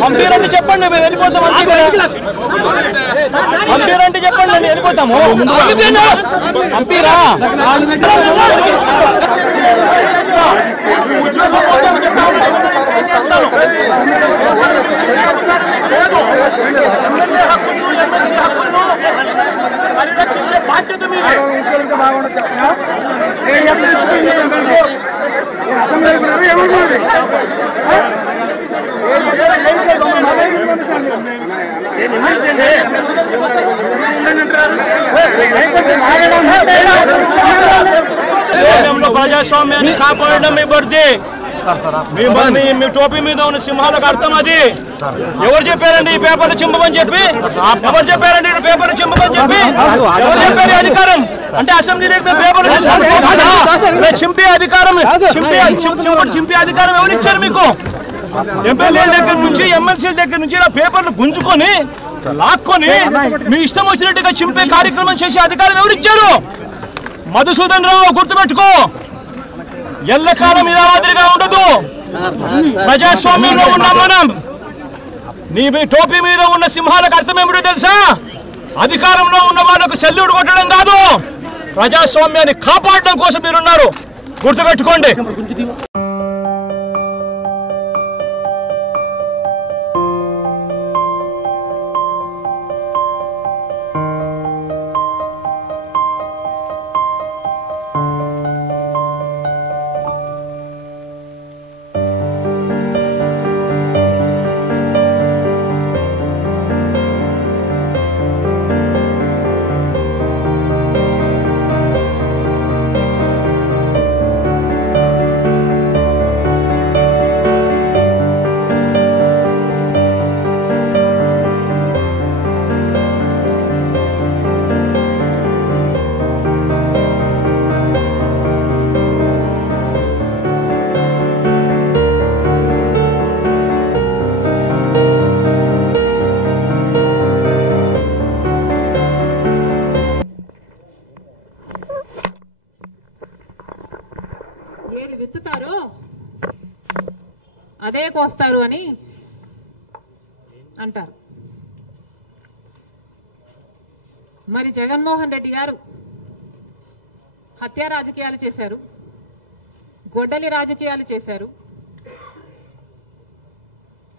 పంపిరండి చెప్పండి మేము వెళ్ళిపోతాము పంపిరండి చెప్పండి మేము వెళ్ళిపోతాము పంపిరా పరిరక్షించే బాధ్యత మీదే ప్రజాస్వామ్యాన్ని కాపాడడం మీ బర్ది మీ టోపీ మీద ఉన్న సింహాలకు అర్థం అది ఎవరు చెప్పారండి ఈ పేపర్లు చింపమని చెప్పి ఎవరు చెప్పారండి పేపర్లు చింపమని చెప్పి ఎవరు చెప్పారు అధికారం అంటే అసెంబ్లీ పేపర్లు చింపే అధికారం చింపే అధికారం ఎవరు ఇచ్చారు మీకు ఎమ్మెల్యేల దగ్గర నుంచి ఎమ్మెల్సీల దగ్గర నుంచి ఇలా పేపర్లు గుంజుకొని లాక్కొని మీ ఇష్టం వచ్చినట్టుగా చింపే కార్యక్రమం చేసే అధికారం ఎవరు ఇచ్చారు మధుసూదన్ రావు గుర్తుపెట్టుకో ఎల్లకాలం ఇలా మాదిరిగా ఉండదు ప్రజాస్వామ్యంలో ఉన్నాం మనం నీ టోపీ మీద ఉన్న సింహాలకు అర్థం ఏమిటో తెలుసా అధికారంలో ఉన్న వాళ్ళకు సెల్యూట్ కొట్టడం కాదు ప్రజాస్వామ్యాన్ని కాపాడడం కోసం మీరున్నారు గుర్తుపెట్టుకోండి అదే కోస్తారు అని అంటారు. మరి జగన్మోహన్ రెడ్డి గారు హత్య రాజకీయాలు చేశారు, గొడ్డలి రాజకీయాలు చేశారు,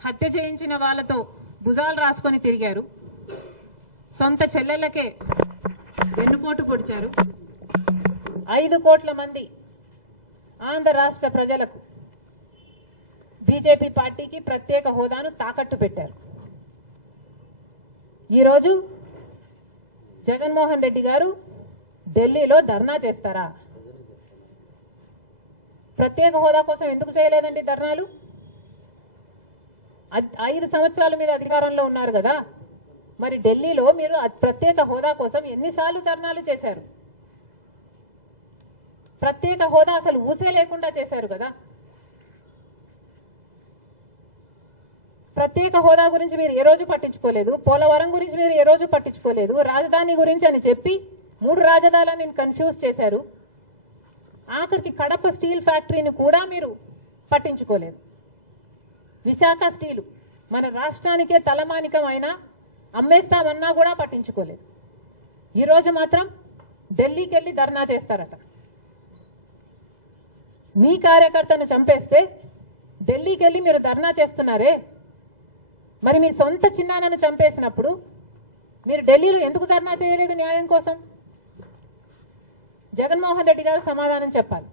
హత్య చేయించిన వాళ్ళతో భుజాలు రాసుకొని తిరిగారు, సొంత చెల్లెళ్ళకే వెన్నుపోటు పొడిచారు, 5 కోట్ల మంది ఆంధ్ర రాష్ట్ర ప్రజలకు బీజేపీ పార్టీకి ప్రత్యేక హోదాను తాకట్టు పెట్టారు. ఈరోజు జగన్మోహన్ రెడ్డి గారు ఢిల్లీలో ధర్నా చేస్తారా? ప్రత్యేక హోదా కోసం ఎందుకు చేయలేదండి ధర్నాలు? 5 సంవత్సరాల మీద అధికారంలో ఉన్నారు కదా, మరి ఢిల్లీలో మీరు ప్రత్యేక హోదా కోసం ఎన్నిసార్లు ధర్నాలు చేశారు? ప్రత్యేక హోదా అసలు ఊసే లేకుండా చేశారు కదా. ప్రత్యేక హోదా గురించి మీరు ఏ రోజు పట్టించుకోలేదు, పోలవరం గురించి మీరు ఏ రోజు పట్టించుకోలేదు, రాజధాని గురించి అని చెప్పి 3 రాజధానులను కన్ఫ్యూజ్ చేశారు. ఆఖరికి కడప స్టీల్ ఫ్యాక్టరీని కూడా మీరు పట్టించుకోలేదు. విశాఖ స్టీలు మన రాష్ట్రానికే తలమానికం అయినా అమ్మేస్తామన్నా కూడా పట్టించుకోలేదు. ఈరోజు మాత్రం ఢిల్లీకి వెళ్ళి ధర్నా చేస్తారట. మీ కార్యకర్తను చంపేస్తే ఢిల్లీకి వెళ్ళి మీరు ధర్నా చేస్తున్నారే, మరి మీ సొంత చిన్నాన్నను చంపేసినప్పుడు మీరు ఢిల్లీలో ఎందుకు ధర్నా చేయలేదు న్యాయం కోసం? జగన్మోహన్ రెడ్డి గారు సమాధానం చెప్పాలి.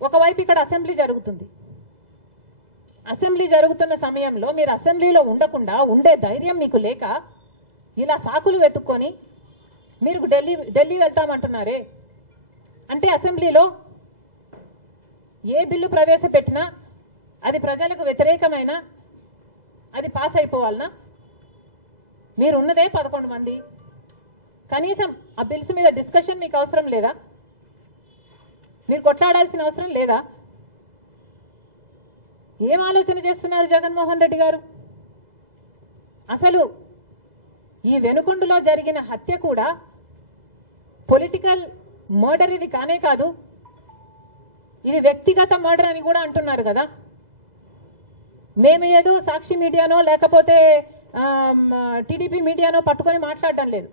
ఒకవైపు ఇక్కడ అసెంబ్లీ జరుగుతుంది. అసెంబ్లీ జరుగుతున్న సమయంలో మీరు అసెంబ్లీలో ఉండకుండా ఉండే ధైర్యం మీకు లేక ఇలా సాకులు వెతుక్కొని మీరు ఢిల్లీ వెళ్తామంటున్నారే. అంటే అసెంబ్లీలో ఏ బిల్లు ప్రవేశపెట్టినా అది ప్రజలకు వ్యతిరేకమైన అది పాస్ అయిపోవాలనా? మీరు ఉన్నదే 11 మంది. కనీసం ఆ బిల్స్ మీద డిస్కషన్ మీకు అవసరం లేదా? మీరు కొట్లాడాల్సిన అవసరం లేదా? ఏం ఆలోచన చేస్తున్నారు జగన్మోహన్ రెడ్డి గారు? అసలు ఈ వెనుకొండలో జరిగిన హత్య కూడా పొలిటికల్ మర్డర్ ఇది కానే కాదు, ఇది వ్యక్తిగత మర్డర్ అని కూడా అంటున్నారు కదా. మేము ఏదో సాక్షి మీడియానో లేకపోతే టీడీపీ మీడియానో పట్టుకొని మాట్లాడడం లేదు.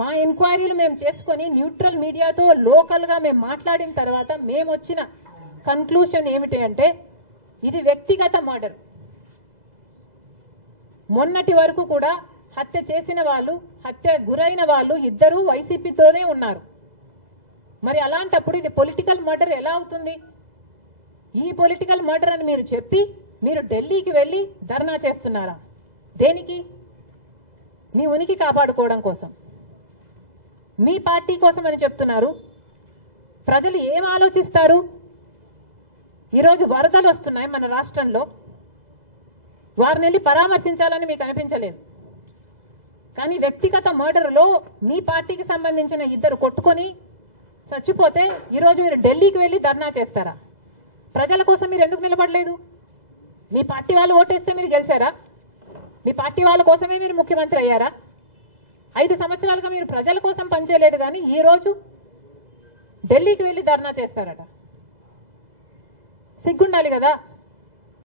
మా ఎంక్వైరీలు మేము చేసుకొని న్యూట్రల్ మీడియాతో లోకల్గా మేము మాట్లాడిన తర్వాత మేము వచ్చిన కన్క్లూషన్ ఏమిటి అంటే ఇది వ్యక్తిగత మర్డర్. మొన్నటి వరకు కూడా హత్య చేసిన వాళ్ళు, హత్య గురైన వాళ్ళు ఇద్దరూ వైసీపీతోనే ఉన్నారు. మరి అలాంటప్పుడు ఇది పొలిటికల్ మర్డర్ ఎలా అవుతుంది? ఈ పొలిటికల్ మర్డర్ అని మీరు చెప్పి మీరు ఢిల్లీకి వెళ్ళి ధర్నా చేస్తున్నారా? దేనికి? మీ ఉనికి కాపాడుకోవడం కోసం, మీ పార్టీ కోసం అని చెప్తున్నారు. ప్రజలు ఏం ఆలోచిస్తారు? ఈరోజు వరదలు వస్తున్నాయి మన రాష్ట్రంలో, వారిని వెళ్ళి పరామర్శించాలని మీకు అనిపించలేదు. కానీ వ్యక్తిగత మర్డర్లో మీ పార్టీకి సంబంధించిన ఇద్దరు కొట్టుకొని చచ్చిపోతే ఈరోజు మీరు ఢిల్లీకి వెళ్ళి ధర్నా చేస్తారా? ప్రజల కోసం మీరు ఎందుకు నిలబడలేదు? మీ పార్టీ వాళ్ళు ఓటేస్తే మీరు గెలిచారా? మీ పార్టీ వాళ్ళ కోసమే మీరు ముఖ్యమంత్రి అయ్యారా? 5 సంవత్సరాలుగా మీరు ప్రజల కోసం పనిచేయలేదు, కానీ ఈ రోజు ఢిల్లీకి వెళ్ళి ధర్నా చేస్తారట. సిగ్గుండాలి కదా.